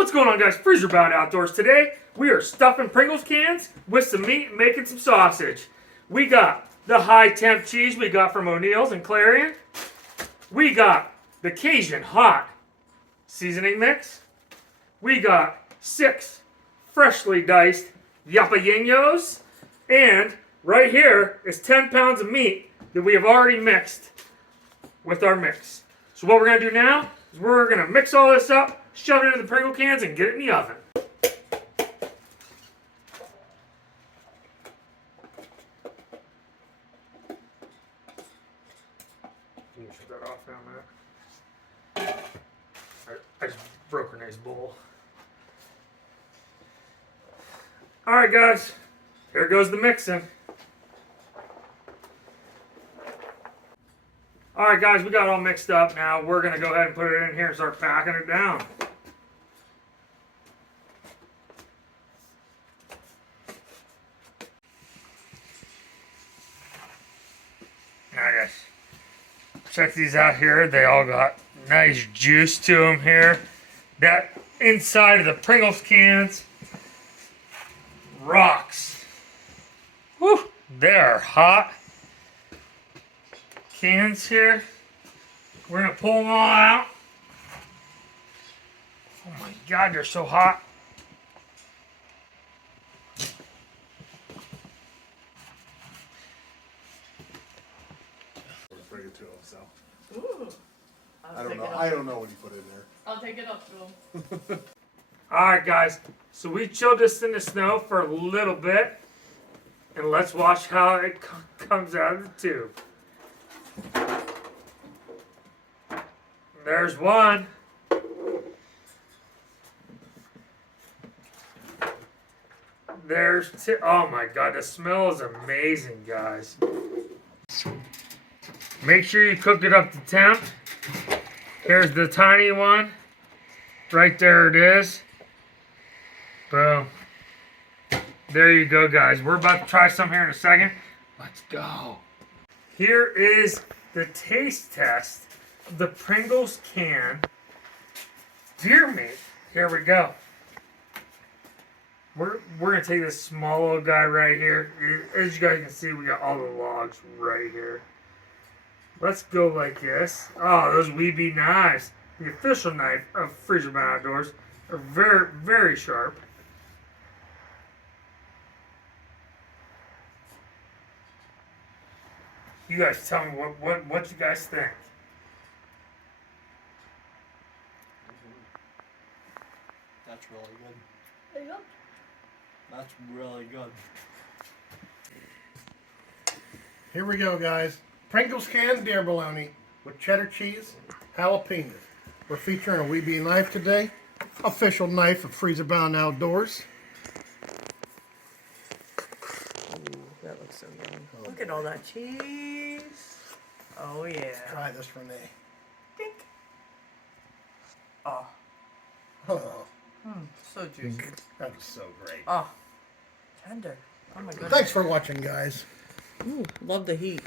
What's going on, guys? Freezer Bound Outdoors. Today, we are stuffing Pringles cans with some meat and making some sausage. We got the high temp cheese we got from O'Neill's and Clarion. We got the Cajun hot seasoning mix. We got 6 freshly diced yapayinhos. And right here is 10 pounds of meat that we have already mixed with our mix. So what we're going to do now is we're going to mix all this up, shove it into the Pringle cans, and get it in the oven. Can you shut that off now, Matt? I just broke Renee's bowl. Alright guys, here goes the mixing. Alright guys, we got all mixed up now. We're going to go ahead and put it in here and start packing it down. Alright guys, check these out here. They all got nice juice to them here. That inside of the Pringles cans rocks. Woo! They are hot cans here. We're gonna pull them all out. Oh my god, they're so hot. Bring it to him, so. Ooh. I don't know what he put in there. I'll take it up to him. Alright guys, so we chilled this in the snow for a little bit. And let's watch how it comes out of the tube. There's one. There's two. Oh my god, the smell is amazing, guys. Make sure you cook it up to temp. Here's the tiny one. Right there it is. Boom. There you go, guys. We're about to try some here in a second. Let's go. Here is the taste test of the Pringles can deer meat. Here we go. We're gonna take this small little guy right here. As you guys can see, we got all the logs right here. Let's go like this. Oh, those Weeby knives, the official knife of Freezer Bound Outdoors, are very, very sharp. You guys tell me what you guys think. That's really good. There you go. That's really good. Here we go, guys. Pringles canned deer bologna with cheddar cheese, jalapenos. We're featuring a Weeby knife today. Official knife of Freezer Bound Outdoors. Ooh, that looks so good. Look at all that cheese. Oh yeah. Try this, Renee. Dink. Oh. Oh, So juicy. that was so great. Oh. Tender. Oh my goodness. Thanks for watching, guys. Ooh, love the heat.